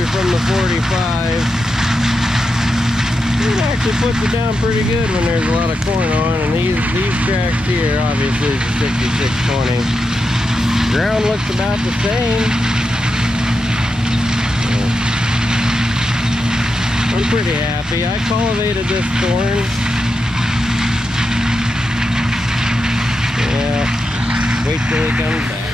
pressure from the 45. It actually puts it down pretty good when there's a lot of corn on, and these tracks here obviously is the 6620. Ground looks about the same. So, I'm pretty happy. I cultivated this corn. Yeah, wait till it comes back.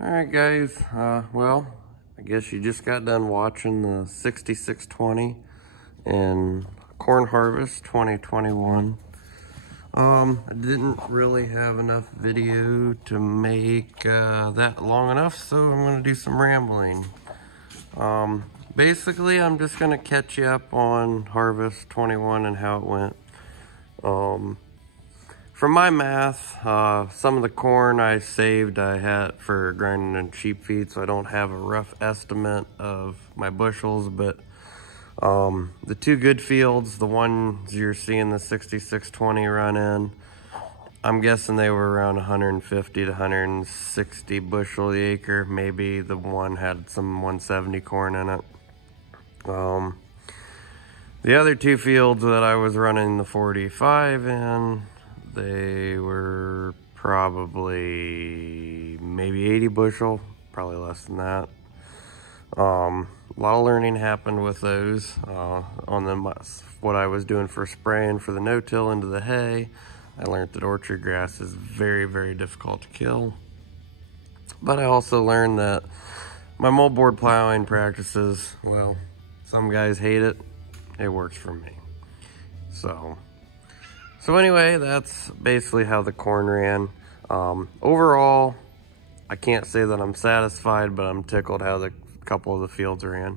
Alright guys, well, I guess you just got done watching the 6620 and corn harvest 2021. I didn't really have enough video to make that long enough, so I'm going to do some rambling. Basically, I'm just going to catch you up on harvest 21 and how it went. From my math, some of the corn I saved I had for grinding in sheep feed, so I don't have a rough estimate of my bushels, but the two good fields, the ones you're seeing the 6620 run in, I'm guessing they were around 150 to 160 bushel the acre. Maybe the one had some 170 corn in it. The other two fields that I was running the 45 in, they were probably maybe 80 bushel, probably less than that. A lot of learning happened with those on what I was doing for spraying for the no-till into the hay. I learned that orchard grass is very, very difficult to kill. But I also learned that my moldboard plowing practices, well, some guys hate it. It works for me. So anyway, that's basically how the corn ran. Overall, I can't say that I'm satisfied, but I'm tickled how the couple of the fields ran.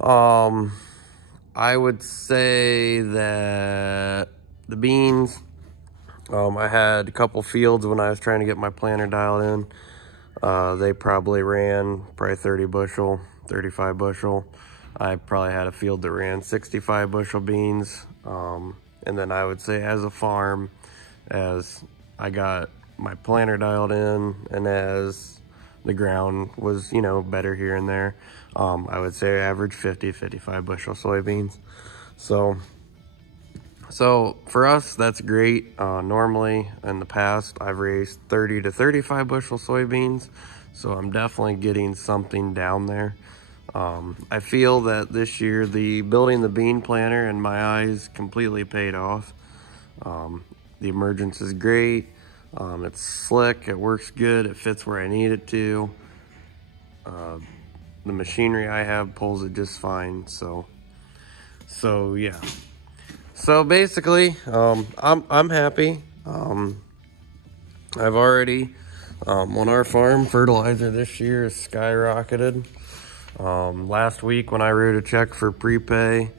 I would say that the beans, I had a couple fields when I was trying to get my planter dialed in. They probably ran 30 bushel, 35 bushel. I probably had a field that ran 65 bushel beans. And then I would say as a farm, as I got my planter dialed in and as the ground was, you know, better here and there, I would say average 50, 55 bushel soybeans. So for us, that's great. Normally in the past, I've raised 30 to 35 bushel soybeans. So I'm definitely getting something down there. I feel that this year building the bean planter in my eyes completely paid off. The emergence is great. It's slick, it works good, it fits where I need it to. The machinery I have pulls it just fine. So yeah. So basically, I'm happy. I've already on our farm, fertilizer this year is skyrocketed. Last week when I wrote a check for prepay,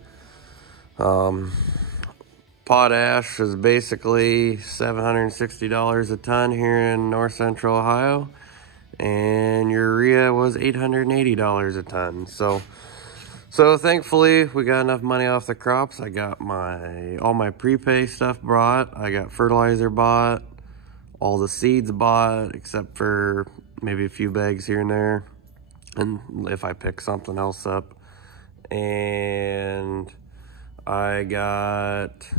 potash is basically $760 a ton here in north central Ohio, and urea was $880 a ton. So thankfully we got enough money off the crops. I got all my prepay stuff bought. I got fertilizer bought, all the seeds bought except for maybe a few bags here and there, and if I pick something else up. And I got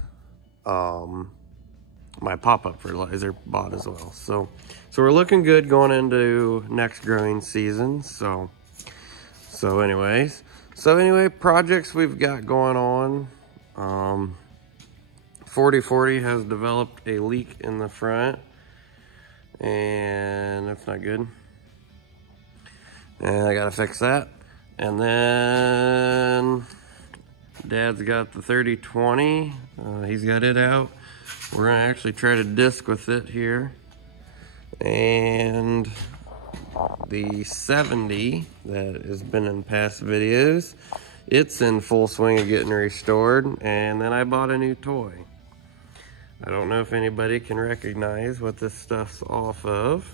my pop-up fertilizer bought as well. So we're looking good going into next growing season. So anyway, projects we've got going on. 4040 has developed a leak in the front, and that's not good. And I gotta fix that. And then Dad's got the 3020. He's got it out. We're gonna actually try to disc with it here. And the 70 that has been in past videos, it's in full swing of getting restored. And then I bought a new toy. I don't know if anybody can recognize what this stuff's off of.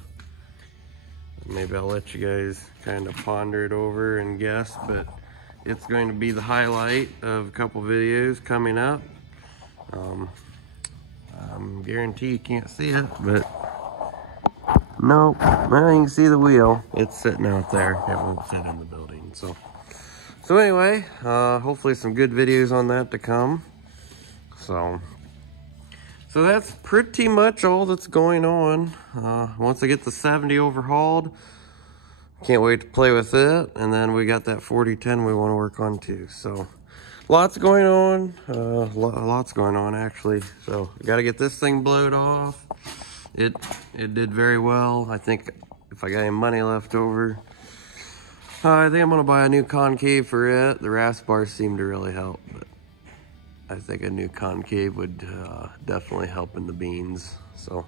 maybe I'll let you guys kind of ponder it over and guess, but it's going to be the highlight of a couple videos coming up. I guarantee you can't see it, but nope. Well, you can see the wheel. It's sitting out there. It won't sit in the building. So anyway, hopefully some good videos on that to come. So that's pretty much all that's going on. Once I get the 70 overhauled, can't wait to play with it. And then we got that 4010 we want to work on too. So lots going on. Lots going on actually. So got to get this thing blowed off. It did very well. I think if I got any money left over, I think I'm gonna buy a new concave for it. The rasp bars seem to really help, but I think a new concave would definitely help in the beans. So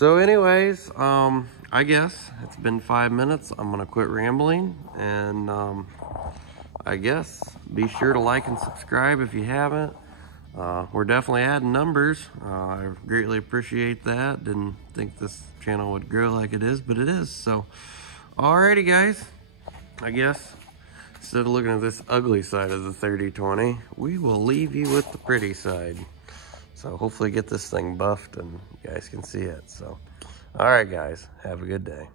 anyways, I guess it's been 5 minutes. I'm gonna quit rambling, and I guess be sure to like and subscribe if you haven't. We're definitely adding numbers. I greatly appreciate that. Didn't think this channel would grow like it is, but it is. So, alrighty guys, I guess instead of looking at this ugly side of the 3020, we will leave you with the pretty side. So hopefully get this thing buffed and you guys can see it. So, alright guys, have a good day.